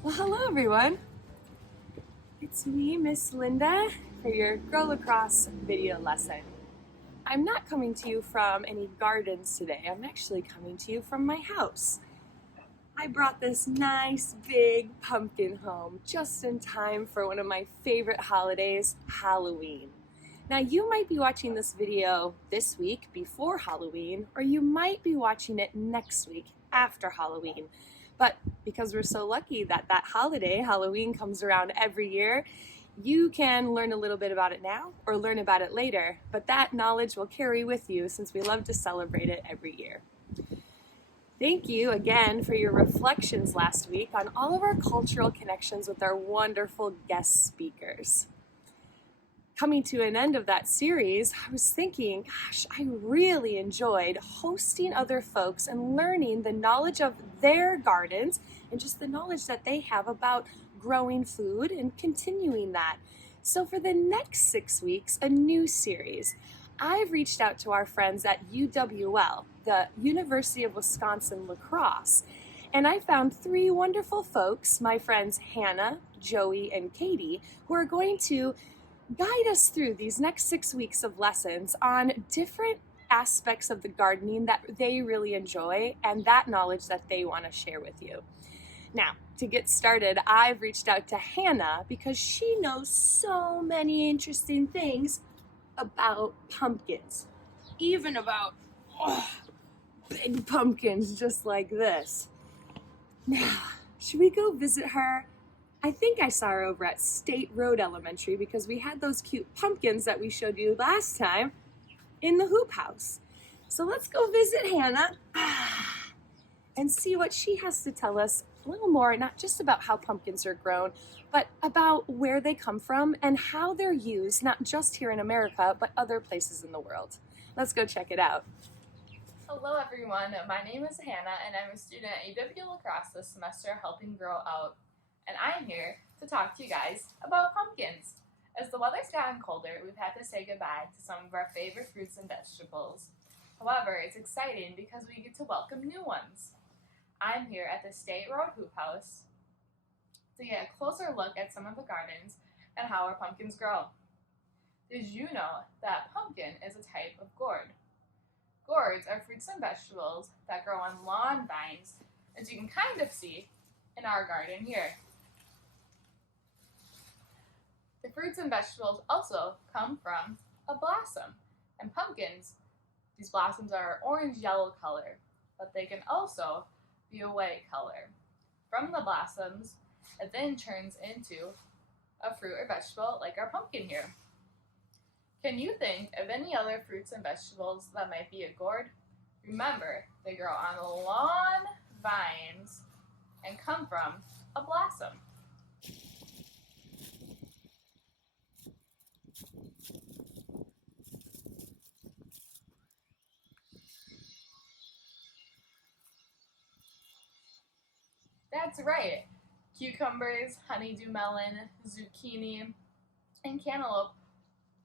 Well, hello everyone. It's me, Miss Linda, for your Grow Lacrosse video lesson. I'm not coming to you from any gardens today. I'm actually coming to you from my house. I brought this nice big pumpkin home just in time for one of my favorite holidays, Halloween. Now, you might be watching this video this week before Halloween, or you might be watching it next week after Halloween. But because we're so lucky that that holiday, Halloween, comes around every year, you can learn a little bit about it now or learn about it later, but that knowledge will carry with you since we love to celebrate it every year. Thank you again for your reflections last week on all of our cultural connections with our wonderful guest speakers. Coming to an end of that series, I was thinking, gosh, I really enjoyed hosting other folks and learning the knowledge of their gardens and just the knowledge that they have about growing food and continuing that. So for the next 6 weeks, a new series, I've reached out to our friends at UWL, the University of Wisconsin Lacrosse, and I found 3 wonderful folks, my friends Hannah, Joey, and Katie, who are going to guide us through these next 6 weeks of lessons on different aspects of the gardening that they really enjoy and that knowledge that they want to share with you. Now, to get started, I've reached out to Hannah because she knows so many interesting things about pumpkins, even about big pumpkins just like this. Now, should we go visit her? I think I saw her over at State Road Elementary because we had those cute pumpkins that we showed you last time in the hoop house. So let's go visit Hannah and see what she has to tell us a little more, not just about how pumpkins are grown, but about where they come from and how they're used, not just here in America, but other places in the world. Let's go check it out. Hello everyone, my name is Hannah and I'm a student at UW Lacrosse this semester helping grow out. And I'm here to talk to you guys about pumpkins. As the weather's gotten colder, we've had to say goodbye to some of our favorite fruits and vegetables. However, it's exciting because we get to welcome new ones. I'm here at the State Road Hoop House to get a closer look at some of the gardens and how our pumpkins grow. Did you know that pumpkin is a type of gourd? Gourds are fruits and vegetables that grow on lawn vines, as you can kind of see in our garden here. The fruits and vegetables also come from a blossom. And pumpkins, these blossoms are orange-yellow color, but they can also be a white color. From the blossoms, it then turns into a fruit or vegetable like our pumpkin here. Can you think of any other fruits and vegetables that might be a gourd? Remember, they grow on lawn vines and come from a blossom. That's right. Cucumbers, honeydew melon, zucchini, and cantaloupe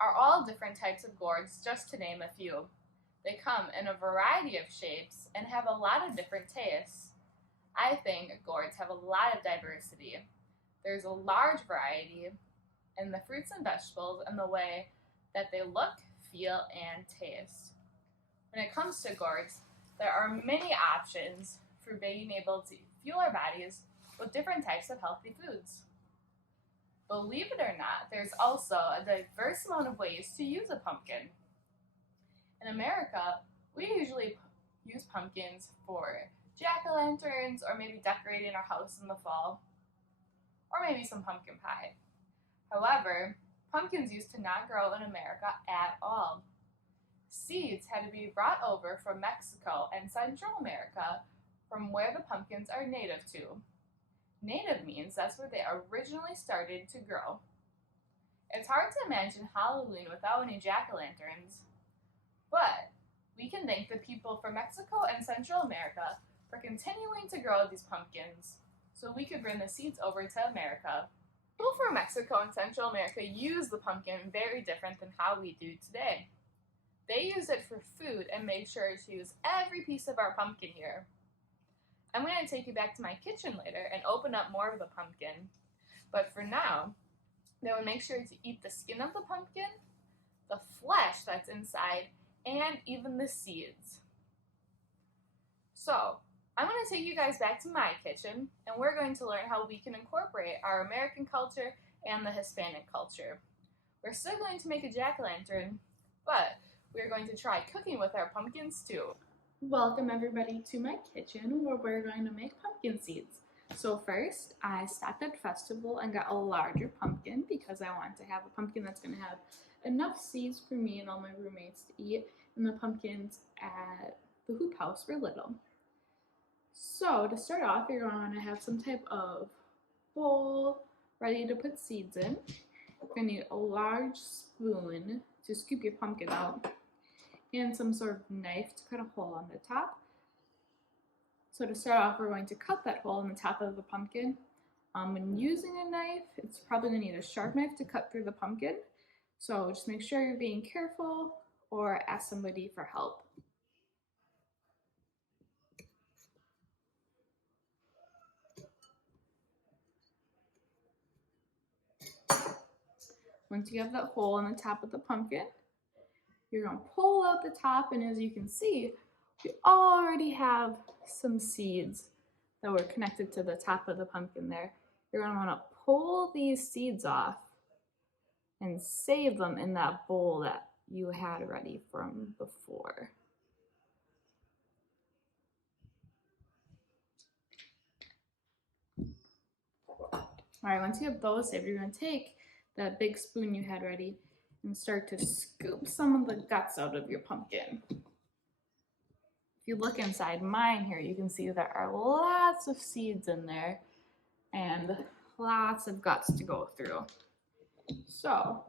are all different types of gourds, just to name a few. They come in a variety of shapes and have a lot of different tastes. I think gourds have a lot of diversity. There's a large variety in the fruits and vegetables and the way that they look, feel, and taste. When it comes to gourds, there are many options for being able to fuel our bodies with different types of healthy foods. Believe it or not, there's also a diverse amount of ways to use a pumpkin. In America, we usually use pumpkins for jack-o'-lanterns or maybe decorating our house in the fall, or maybe some pumpkin pie. However, pumpkins used to not grow in America at all. Seeds had to be brought over from Mexico and Central America from where the pumpkins are native to. Native means that's where they originally started to grow. It's hard to imagine Halloween without any jack-o'-lanterns, but we can thank the people from Mexico and Central America for continuing to grow these pumpkins so we could bring the seeds over to America. People from Mexico and Central America use the pumpkin very different than how we do today. They use it for food and make sure to use every piece of our pumpkin here. I'm going to take you back to my kitchen later and open up more of the pumpkin. But for now, then we'll make sure to eat the skin of the pumpkin, the flesh that's inside, and even the seeds. So, I'm going to take you guys back to my kitchen, and we're going to learn how we can incorporate our American culture and the Hispanic culture. We're still going to make a jack-o'-lantern, but we're going to try cooking with our pumpkins too. Welcome everybody to my kitchen where we're going to make pumpkin seeds. So first, I stopped at Festival and got a larger pumpkin because I want to have a pumpkin that's going to have enough seeds for me and all my roommates to eat, and the pumpkins at the hoop house were little. So to start off, you're going to have some type of bowl ready to put seeds in. You're going to need a large spoon to scoop your pumpkin out, and some sort of knife to cut a hole on the top. So to start off, we're going to cut that hole in the top of the pumpkin. When using a knife, it's probably going to need a sharp knife to cut through the pumpkin. So just make sure you're being careful or ask somebody for help. Once you have that hole in the top of the pumpkin, you're going to pull out the top, and as you can see, we already have some seeds that were connected to the top of the pumpkin there. You're going to want to pull these seeds off and save them in that bowl that you had ready from before. Alright, once you have those saved, you're going to take that big spoon you had ready and start to scoop some of the guts out of your pumpkin. If you look inside mine here, you can see there are lots of seeds in there and lots of guts to go through. So,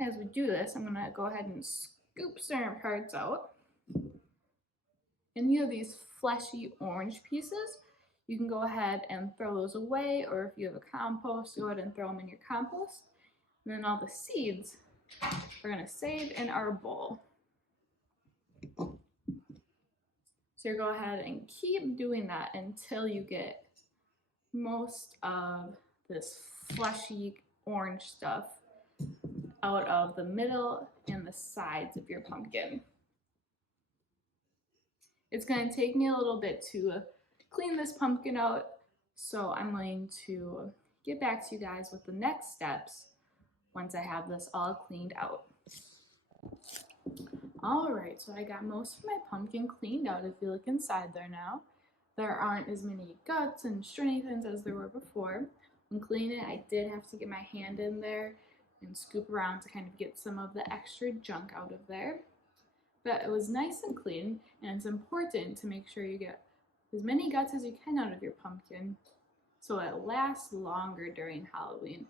as we do this, I'm going to go ahead and scoop certain parts out. And you have these fleshy orange pieces. You can go ahead and throw those away, or if you have a compost, go ahead and throw them in your compost. And then all the seeds we're going to save in our bowl. So you go ahead and keep doing that until you get most of this fleshy orange stuff out of the middle and the sides of your pumpkin. It's going to take me a little bit to clean this pumpkin out, so I'm going to get back to you guys with the next steps once I have this all cleaned out. Alright, so I got most of my pumpkin cleaned out. If you look inside there now, there aren't as many guts and stringy things as there were before. When cleaning it, I did have to get my hand in there and scoop around to kind of get some of the extra junk out of there. But it was nice and clean, and it's important to make sure you get as many guts as you can out of your pumpkin so it lasts longer during Halloween.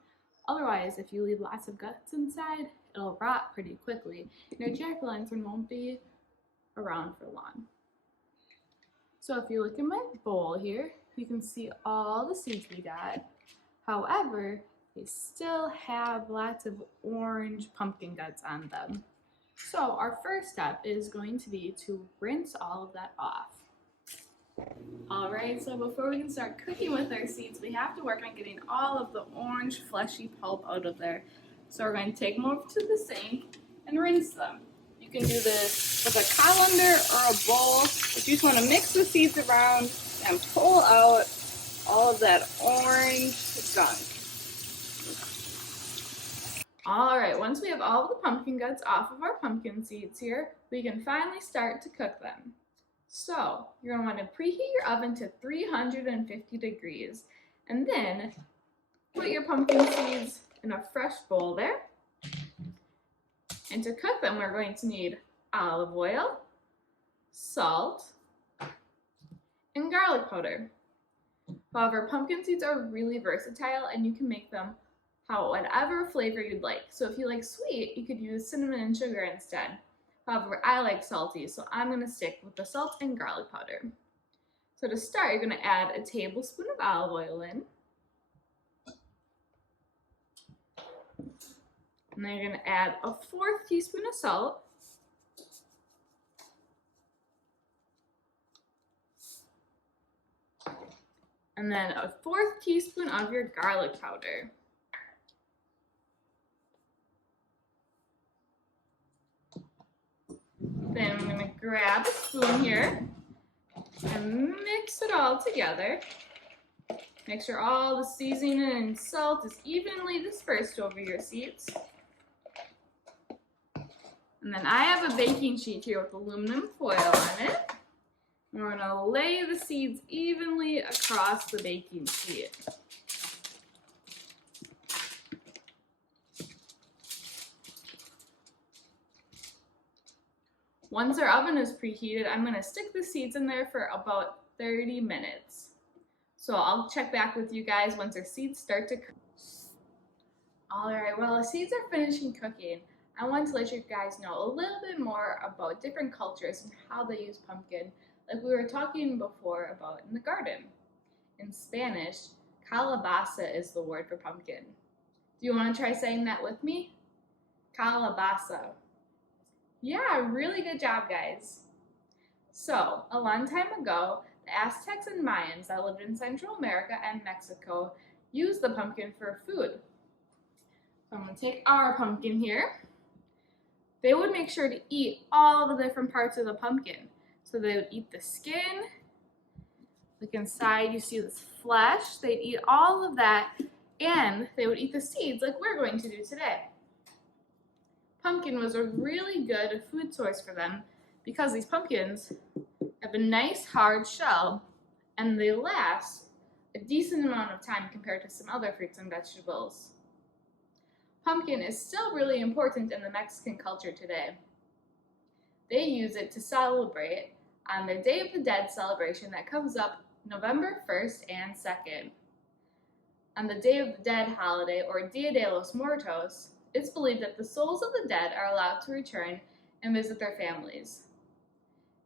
Otherwise, if you leave lots of guts inside, it'll rot pretty quickly, and your jack-o'-lantern won't be around for long. So if you look in my bowl here, you can see all the seeds we got. However, they still have lots of orange pumpkin guts on them. So our first step is going to be to rinse all of that off. Alright, so before we can start cooking with our seeds, we have to work on getting all of the orange fleshy pulp out of there. So we're going to take them over to the sink and rinse them. You can do this with a colander or a bowl, but you just want to mix the seeds around and pull out all of that orange gunk. Alright, once we have all of the pumpkin guts off of our pumpkin seeds here, we can finally start to cook them. So, you're going to want to preheat your oven to 350 degrees, and then put your pumpkin seeds in a fresh bowl there. And to cook them, we're going to need olive oil, salt, and garlic powder. However, pumpkin seeds are really versatile, and you can make them whatever flavor you'd like. So if you like sweet, you could use cinnamon and sugar instead. However, I like salty, so I'm going to stick with the salt and garlic powder. So to start, you're going to add a tablespoon of olive oil in. And then you're going to add a 1/4 teaspoon of salt. And then a 1/4 teaspoon of your garlic powder. Then I'm going to grab a spoon here and mix it all together. Make sure all the seasoning and salt is evenly dispersed over your seeds. And then I have a baking sheet here with aluminum foil on it. And we're going to lay the seeds evenly across the baking sheet. Once our oven is preheated, I'm going to stick the seeds in there for about 30 minutes. So I'll check back with you guys once our seeds start to cook. Alright, well, the seeds are finishing cooking. I want to let you guys know a little bit more about different cultures and how they use pumpkin, like we were talking before about in the garden. In Spanish, calabaza is the word for pumpkin. Do you want to try saying that with me? Calabaza. Yeah, really good job, guys. So, a long time ago, the Aztecs and Mayans that lived in Central America and Mexico used the pumpkin for food. So I'm going to take our pumpkin here. They would make sure to eat all the different parts of the pumpkin. So they would eat the skin. Look inside, you see this flesh. They'd eat all of that, and they would eat the seeds like we're going to do today. Pumpkin was a really good food source for them because these pumpkins have a nice hard shell and they last a decent amount of time compared to some other fruits and vegetables. Pumpkin is still really important in the Mexican culture today. They use it to celebrate on their Day of the Dead celebration that comes up November 1st and 2nd. On the Day of the Dead holiday, or Dia de los Muertos, it's believed that the souls of the dead are allowed to return and visit their families.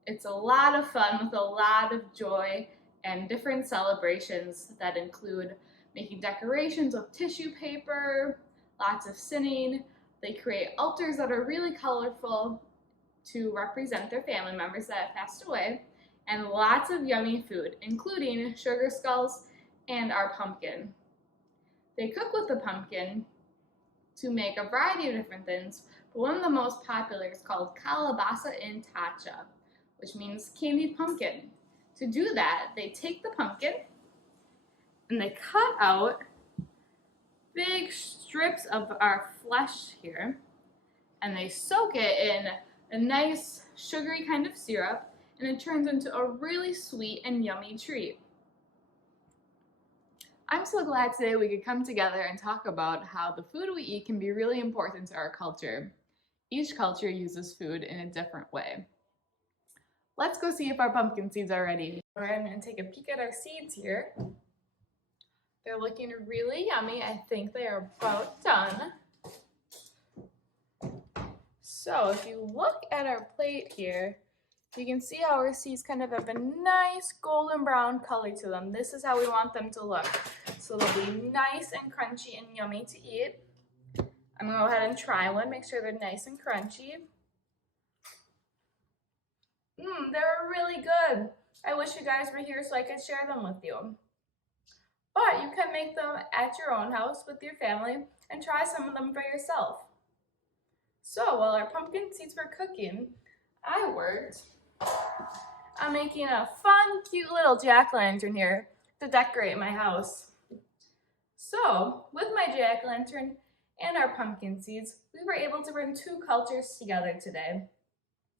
It's a lot of fun with a lot of joy and different celebrations that include making decorations with tissue paper, lots of singing. They create altars that are really colorful to represent their family members that have passed away, and lots of yummy food, including sugar skulls and our pumpkin. They cook with the pumpkin to make a variety of different things, but one of the most popular is called calabaza in tacha, which means candied pumpkin. To do that, they take the pumpkin and they cut out big strips of our flesh here, and they soak it in a nice sugary kind of syrup, and it turns into a really sweet and yummy treat. I'm so glad today we could come together and talk about how the food we eat can be really important to our culture. Each culture uses food in a different way. Let's go see if our pumpkin seeds are ready. All right, I'm going to take a peek at our seeds here. They're looking really yummy. I think they are about done. So if you look at our plate here, you can see how our seeds kind of have a nice golden brown color to them. This is how we want them to look. So they'll be nice and crunchy and yummy to eat. I'm going to go ahead and try one, make sure they're nice and crunchy. They're really good. I wish you guys were here so I could share them with you. But you can make them at your own house with your family and try some of them for yourself. So while our pumpkin seeds were cooking, I worked on making a fun, cute little jack-o'-lantern here to decorate my house. So with my jack-o'-lantern and our pumpkin seeds, we were able to bring two cultures together today.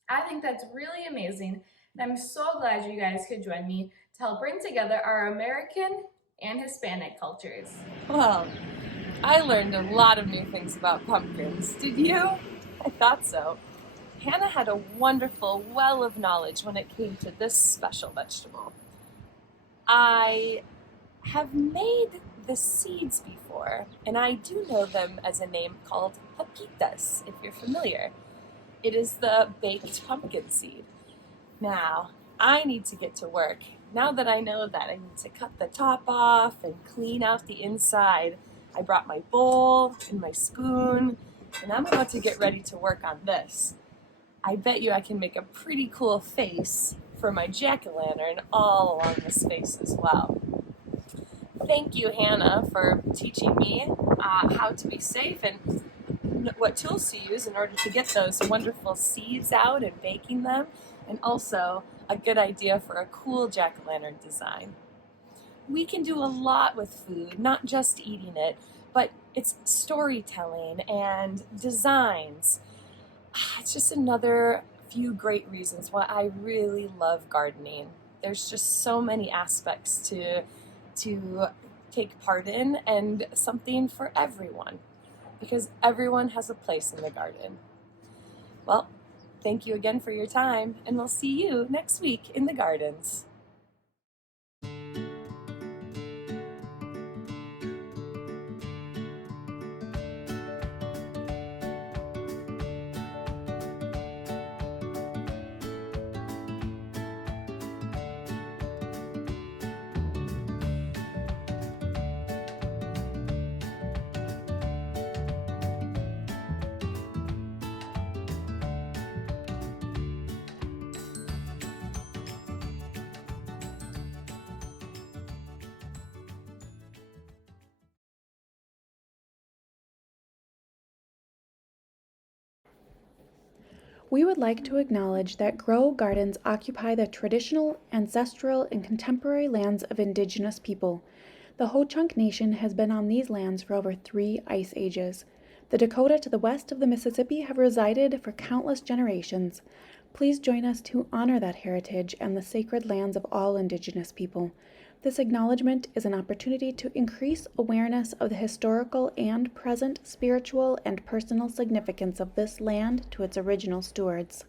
I think that's really amazing, and I'm so glad you guys could join me to help bring together our American and Hispanic cultures. Well, I learned a lot of new things about pumpkins. Did you? I thought so. Hannah had a wonderful well of knowledge when it came to this special vegetable. I have made the seeds before, and I do know them as a name called papitas, if you're familiar. It is the baked pumpkin seed. Now, I need to get to work. Now that I know that, I need to cut the top off and clean out the inside. I brought my bowl and my spoon, and I'm about to get ready to work on this. I bet you I can make a pretty cool face for my jack-o'-lantern all along this face as well. thank you, Hannah, for teaching me how to be safe and what tools to use in order to get those wonderful seeds out and baking them, and also a good idea for a cool jack-o'-lantern design. We can do a lot with food, not just eating it, but it's storytelling and designs. It's just another few great reasons why I really love gardening. There's just so many aspects to take part in, and something for everyone, because everyone has a place in the garden. Well, thank you again for your time, and we'll see you next week in the gardens. We would like to acknowledge that Grow Gardens occupy the traditional, ancestral, and contemporary lands of Indigenous people. The Ho-Chunk Nation has been on these lands for over 3 ice ages. The Dakota to the west of the Mississippi have resided for countless generations. Please join us to honor that heritage and the sacred lands of all Indigenous people. This acknowledgement is an opportunity to increase awareness of the historical and present spiritual and personal significance of this land to its original stewards.